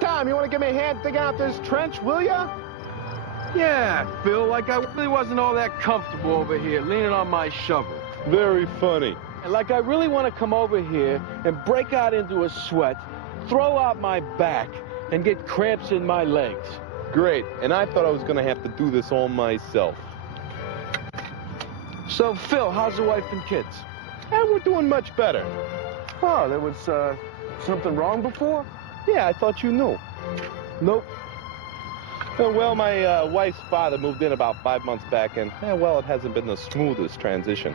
Tom, you want to give me a hand digging out this trench, will ya? Yeah, Phil, like I really wasn't all that comfortable over here, leaning on my shovel. Very funny. And like I really want to come over here and break out into a sweat, throw out my back, and get cramps in my legs. Great, and I thought I was gonna have to do this all myself. So, Phil, how's the wife and kids? And we're doing much better. Oh, there was, something wrong before? Yeah, I thought you knew. Nope. Well, my wife's father moved in about 5 months back, and, well, it hasn't been the smoothest transition.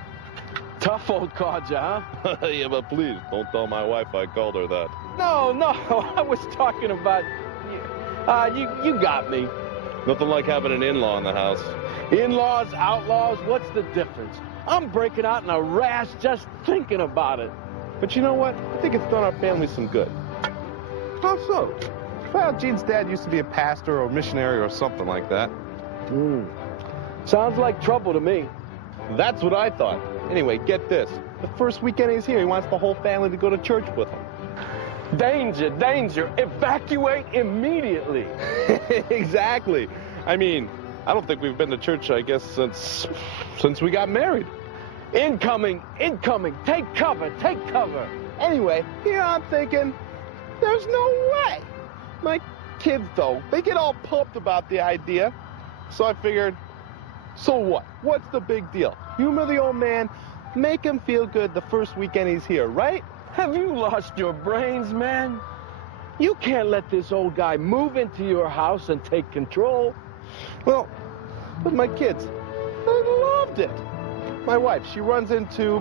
Tough old codger, huh? Yeah, but please, don't tell my wife I called her that. No, I was talking about... you got me. Nothing like having an in-law in the house. In-laws, outlaws, what's the difference? I'm breaking out in a rash just thinking about it. But you know what? I think it's done our family some good. How so? Well, Gene's dad used to be a pastor or missionary or something like that. Sounds like trouble to me. That's what I thought. Anyway, get this. The first weekend he's here, he wants the whole family to go to church with him. Danger, danger. Evacuate immediately. Exactly. I mean, I don't think we've been to church, I guess, since we got married. Incoming, incoming. Take cover, take cover. Anyway, here I'm thinking, there's no way. My kids, though, they get all pumped about the idea. So I figured, so what? What's the big deal? Humor the old man, make him feel good the first weekend he's here, right? Have you lost your brains, man? You can't let this old guy move into your house and take control. Well, but my kids, they loved it. My wife, she runs into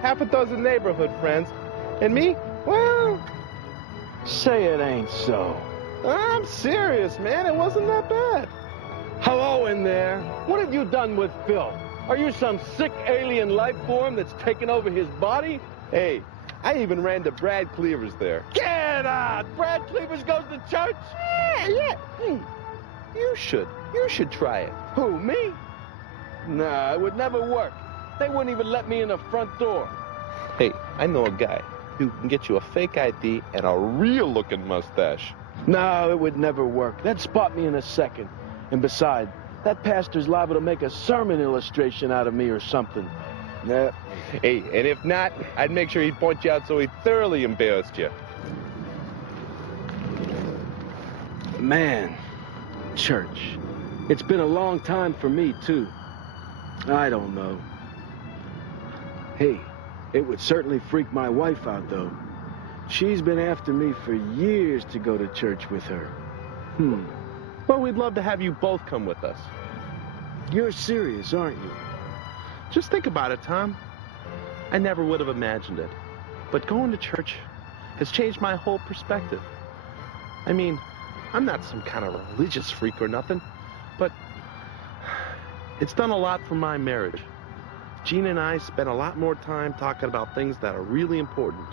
half a dozen neighborhood friends. And me, well... Say it ain't so. I'm serious, man. It wasn't that bad. Hello in there. What have you done with Phil? Are you some sick alien life form that's taken over his body? Hey, I even ran to Brad Cleaver's there. Get out! Brad Cleavers goes to church? Yeah. Hey, you should try it. Who, me? Nah, it would never work. They wouldn't even let me in the front door. Hey, I know a guy who can get you a fake ID and a real-looking mustache. No, it would never work. They'd spot me in a second. And besides, that pastor's liable to make a sermon illustration out of me or something. Nah. Hey, and if not, I'd make sure he'd point you out so he thoroughly embarrassed you. Man, church. It's been a long time for me, too. I don't know. Hey, it would certainly freak my wife out, though. She's been after me for years to go to church with her. Well, we'd love to have you both come with us. You're serious, aren't you? Just think about it, Tom. I never would have imagined it. But going to church has changed my whole perspective. I mean, I'm not some kind of religious freak or nothing, but it's done a lot for my marriage. Gene and I spent a lot more time talking about things that are really important.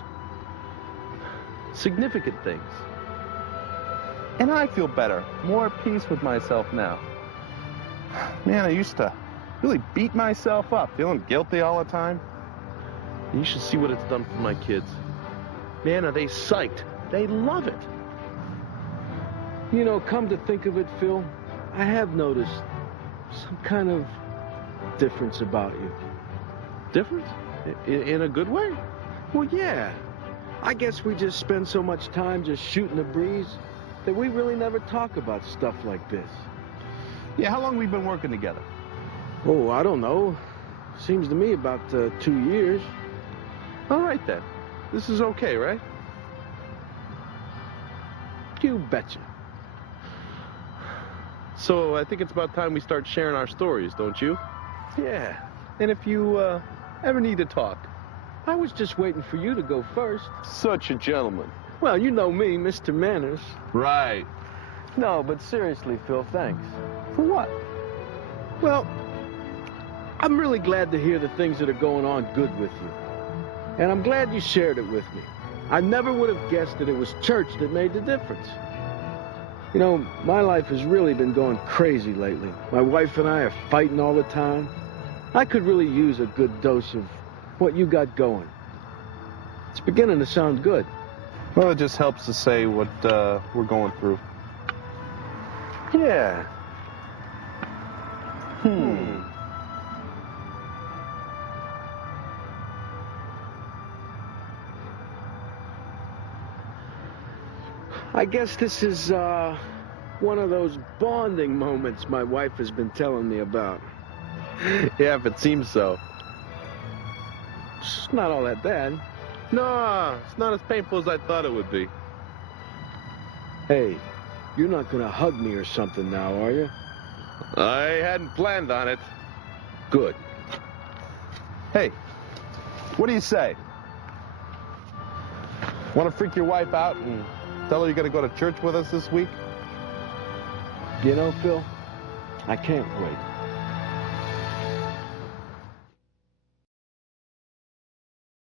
Significant things. And I feel better, more at peace with myself now. Man, I used to really beat myself up, feeling guilty all the time. You should see what it's done for my kids. Man, are they psyched. They love it. You know, come to think of it, Phil, I have noticed some kind of difference about you. Difference? In a good way? Well, yeah. I guess we just spend so much time just shooting the breeze that we really never talk about stuff like this. Yeah, how long we been working together? Oh, I don't know. Seems to me about 2 years. All right, then. This is okay, right? You betcha. So I think it's about time we start sharing our stories, don't you? Yeah. And if you ever need to talk. I was just waiting for you to go first. Such a gentleman. Well, you know me, Mr. Manners. Right. No, but seriously, Phil, thanks. For what? Well, I'm really glad to hear the things that are going on good with you. And I'm glad you shared it with me. I never would have guessed that it was church that made the difference. You know, my life has really been going crazy lately. My wife and I are fighting all the time. I could really use a good dose of what you got going. It's beginning to sound good. Well, it just helps to say what we're going through. Yeah. I guess this is, one of those bonding moments my wife has been telling me about. Yeah, if it seems so. It's not all that bad. No, it's not as painful as I thought it would be. Hey, you're not gonna hug me or something now, are you? I hadn't planned on it. Good. Hey, what do you say? Want to freak your wife out and tell her you're going to go to church with us this week? You know, Phil, I can't wait.